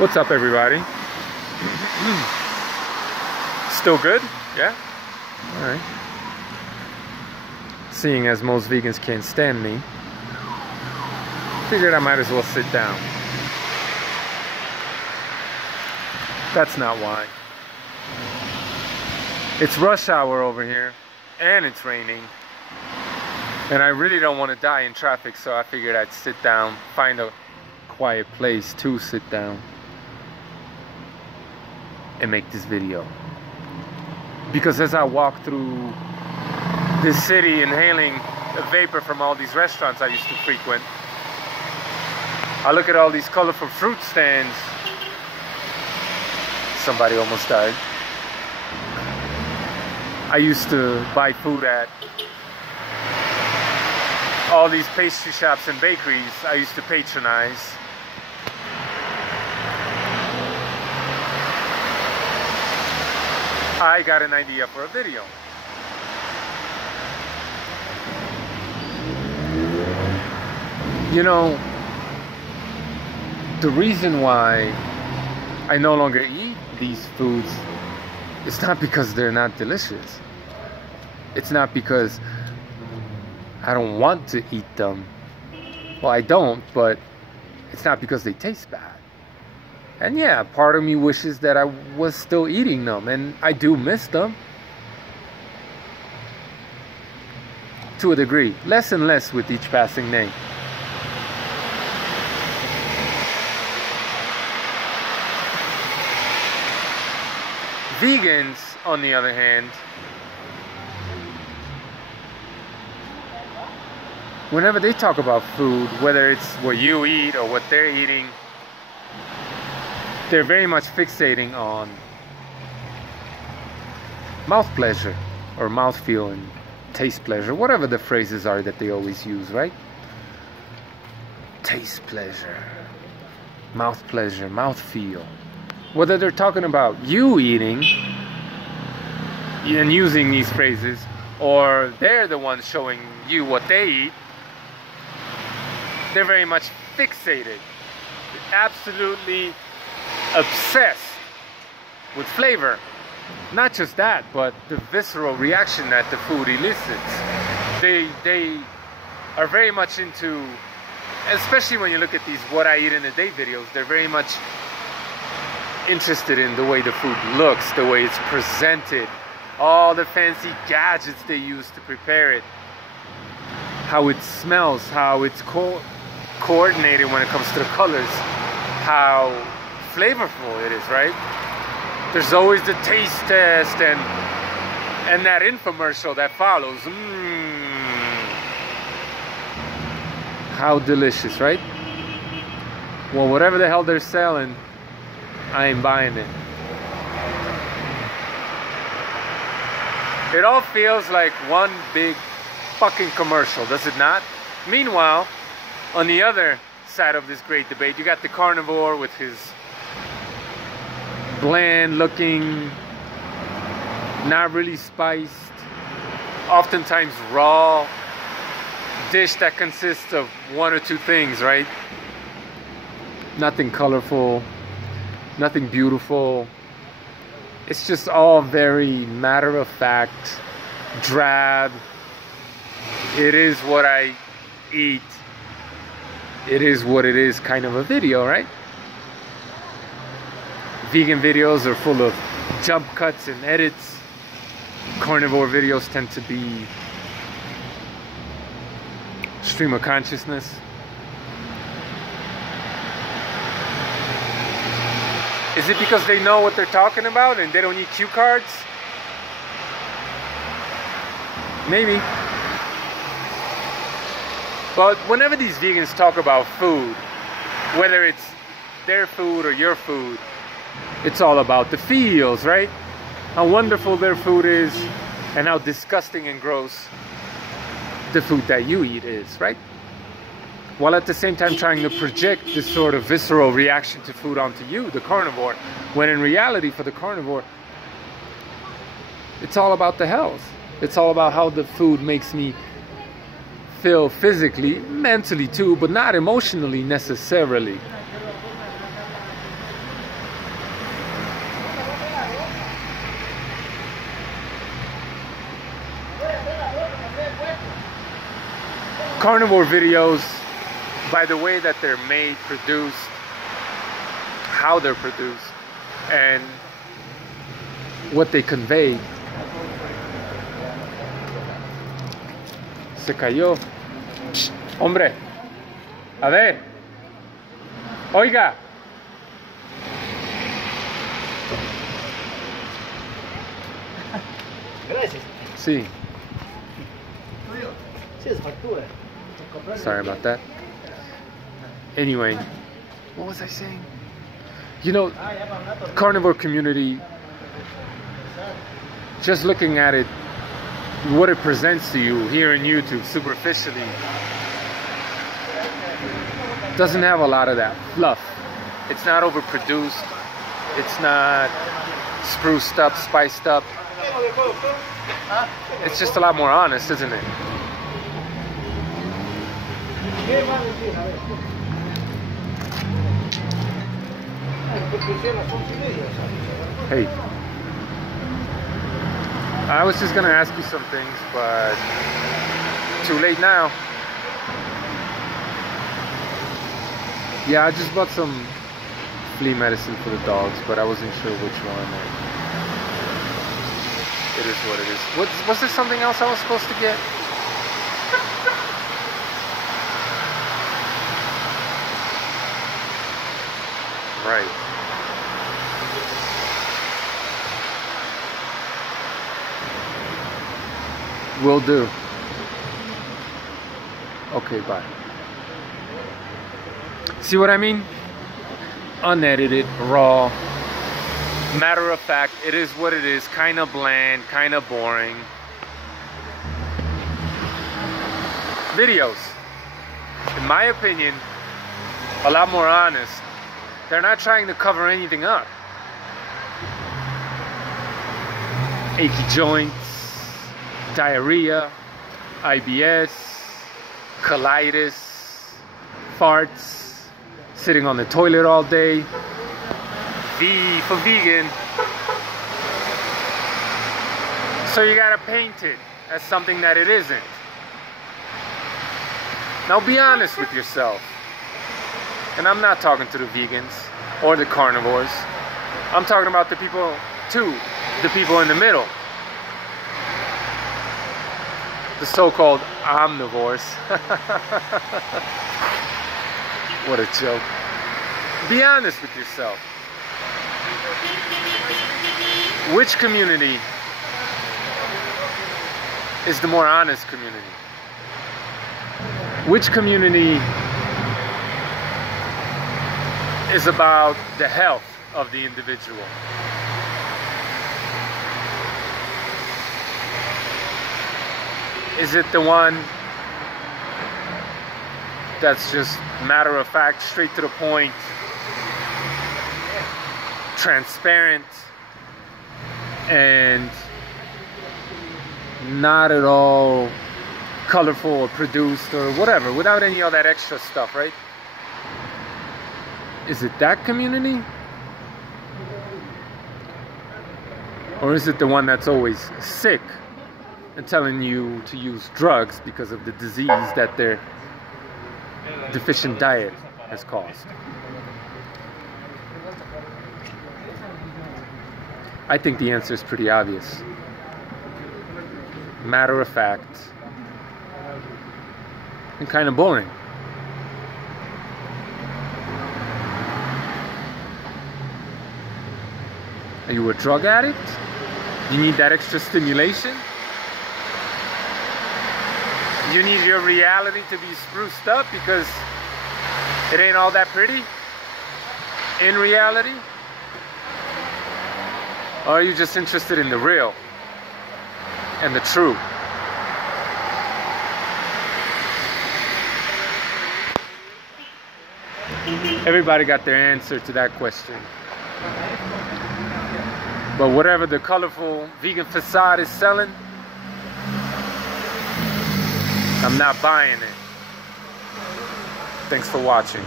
What's up, everybody? Still good? Yeah? Alright. Seeing as most vegans can't stand me, figured I might as well sit down. That's not why. It's rush hour over here, and it's raining. And I really don't want to die in traffic, so I figured I'd sit down, find a quiet place to sit down and make this video. Because as I walk through this city inhaling the vapor from all these restaurants I used to frequent, I look at all these colorful fruit stands. Somebody almost died. I used to buy food at all these pastry shops and bakeries I used to patronize. I got an idea for a video. You know, the reason why I no longer eat these foods, it's not because they're not delicious. It's not because I don't want to eat them. Well, I don't, but it's not because they taste bad. And yeah, part of me wishes that I was still eating them, and I do miss them. To a degree. Less and less with each passing day. Vegans, on the other hand, whenever they talk about food, whether it's what you eat or what they're eating, they're very much fixating on mouth pleasure or mouthfeel and taste pleasure, whatever the phrases are that they always use, right? Taste pleasure, mouthfeel. Whether they're talking about you eating and using these phrases, or they're the ones showing you what they eat, they're very much fixated, absolutely obsessed with flavor. Not just that, but the visceral reaction that the food elicits. They are very much into, especially when you look at these what I eat in a day videos, they're very much interested in the way the food looks, the way it's presented, all the fancy gadgets they use to prepare it, how it smells, how it's coordinated when it comes to the colors, how flavorful it is, right? There's always the taste test and that infomercial that follows. How delicious, right? Well, whatever the hell they're selling, I ain't buying it. It all feels like one big fucking commercial, does it not? Meanwhile, on the other side of this great debate, you got the Carnivore with his bland looking, not really spiced, oftentimes raw dish that consists of one or two things, right? Nothing colorful, nothing beautiful. It's just all very matter of fact, drab. It is what I eat. It is what it is kind of a video, right? Vegan videos are full of jump cuts and edits. Carnivore videos tend to be stream of consciousness. Is it because they know what they're talking about and they don't need cue cards? Maybe. But whenever these vegans talk about food, whether it's their food or your food, it's all about the feels, right? How wonderful their food is and how disgusting and gross the food that you eat is, right? While at the same time trying to project this sort of visceral reaction to food onto you, the carnivore, when in reality for the carnivore, it's all about the health. It's all about how the food makes me feel physically, mentally too, but not emotionally necessarily. carnivore videos, by the way that they're made, produced, how they're produced, and what they convey. Se cayó. Psst, hombre. A ver. Oiga. Gracias. Sí. Sí, es factura. Sorry about that. Anyway, what was I saying? You know, carnivore community, just looking at it, what it presents to you here in YouTube superficially, doesn't have a lot of that fluff. It's not overproduced. It's not spruced up, spiced up. It's just a lot more honest, isn't it? Hey, I was just gonna ask you some things, but too late now. Yeah, I just bought some flea medicine for the dogs, but I wasn't sure which one. It is what it is. Was there something else I was supposed to get? Right. Will do. Okay, bye. See what I mean? Unedited, raw, matter of fact, it is what it is, kind of bland, kind of boring. Videos, in my opinion, a lot more honest. They're not trying to cover anything up. Achy joints, diarrhea, IBS, colitis, farts, sitting on the toilet all day. V for vegan. So you gotta paint it as something that it isn't. Now be honest with yourself. And I'm not talking to the vegans or the carnivores. I'm talking about the people too, the people in the middle. The so-called omnivores. What a joke. Be honest with yourself. Which community is the more honest community? Which community is about the health of the individual? Is it the one that's just matter of fact, straight to the point, transparent, and not at all colorful or produced or whatever, without any of that extra stuff, right? Is it that community? Or is it the one that's always sick and telling you to use drugs because of the disease that their deficient diet has caused? I think the answer is pretty obvious. Matter of fact, and kind of boring. Are you a drug addict? You need that extra stimulation? You need your reality to be spruced up because it ain't all that pretty in reality? Or are you just interested in the real and the true? Everybody got their answer to that question. But whatever the colorful vegan facade is selling, I'm not buying it. Thanks for watching.